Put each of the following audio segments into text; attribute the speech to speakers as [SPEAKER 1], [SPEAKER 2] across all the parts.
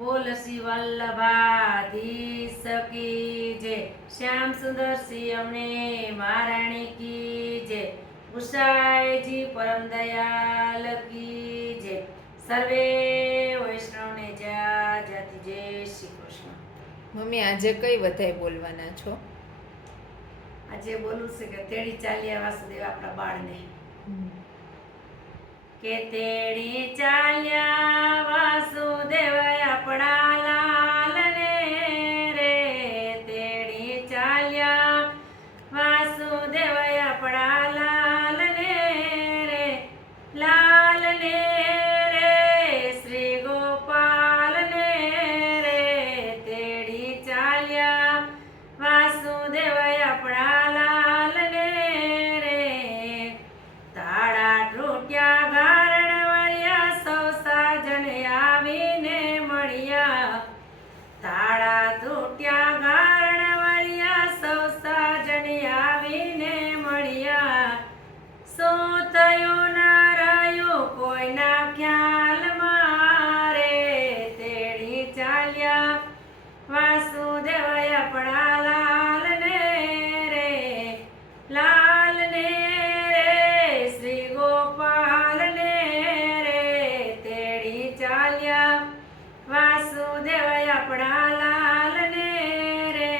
[SPEAKER 1] બોલ શ્રી વલ્લભાધીશ કી જય. શ્યામ સુંદર શ્રી અમને મહારાણી કી જય. ઉષાયજી પરમ દયાલ કી જય. સર્વે વૈષ્ણવને જા જાતિ જય શ્રી કૃષ્ણ.
[SPEAKER 2] મમ્મી આજે કઈ વધારે બોલવાના છો?
[SPEAKER 1] આજે બોલું છે કે તેડી ચાલ્યા વાસુદેવ આપણા બાળને. કે તેડી ચાલ્યા વાસુદેવ આપણા આપણા લાલને રે.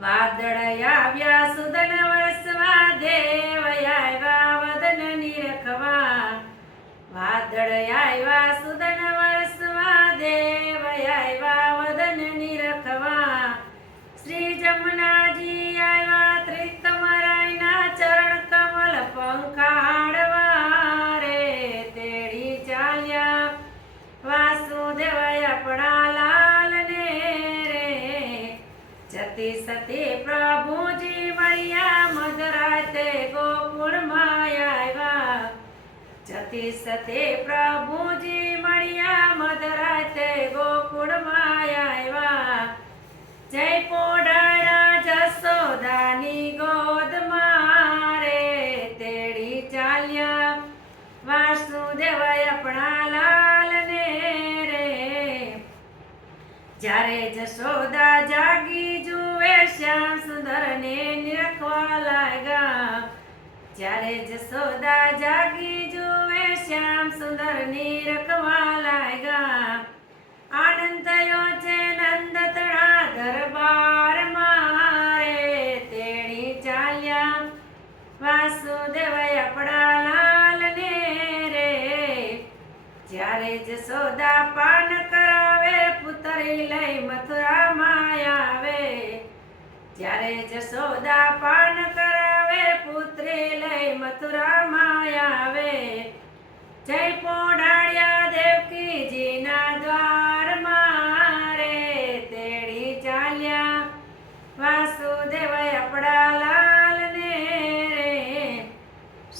[SPEAKER 1] વાદળ આવ્યા સુદન વરસવા દેવ આવ્યા વદન નિરખવા વાદળ આવ્યા સુદન જતી સતી પ્રભુજી મળ્યા મધરાતે ગોકુળમાં આવ્યા. જતી સતી પ્રભુજી મળ્યા મધરાતે ગોકુળમાં આવ્યા. જય પોડાણા જસોદાની ગોદમાં રે તેડી ચાલ્યા. વાસુદેવાય આપણા જ્યારે જશોદા જાગી શ્યામ સુંદરને નિરખવા લાગ્યા. જ્યારે જસોદા જાગી જુએ, શ્યામ સુંદર નિરખવા લાગ્યા. આનંદ થયો છે નંદ તળા દરબાર મારે તેણી ચાલ્યા. વાસુદેવ આપણા લાલને રે. જ્યારે જસોદા પાન કરાવે, પુતરી લઈ મથુરામાં આવે. જ્યારે જશોદા પાન કરાવે, પુત્રી લઈ મથુરામાં આવે. જય પોડાળ્યા દેવકીજીના દ્વાર મારે તેડી ચાલ્યા વાસુદેવ આપણા લાલને રે.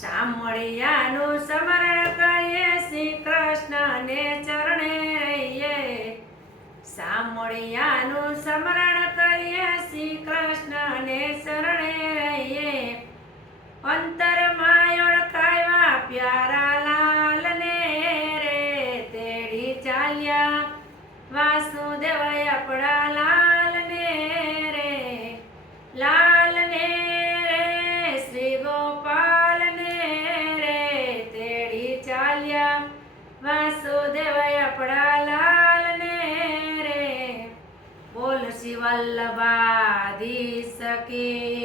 [SPEAKER 1] સામળિયાનું સ્મરણ કરીએ, શ્રી કૃષ્ણને ચરણે રહીએ. સામળિયાનું સ્મરણ કરીએ, શ્રી તેડી વાસુદેવાય વાસુદેવ આપણા લાલને રે લાલને રે શ્રી ગોપાલને રે તેડી ચાલ્યા. વાસુદેવ આપણા લાલને રે બોલ શિવલ્લભા દી સકી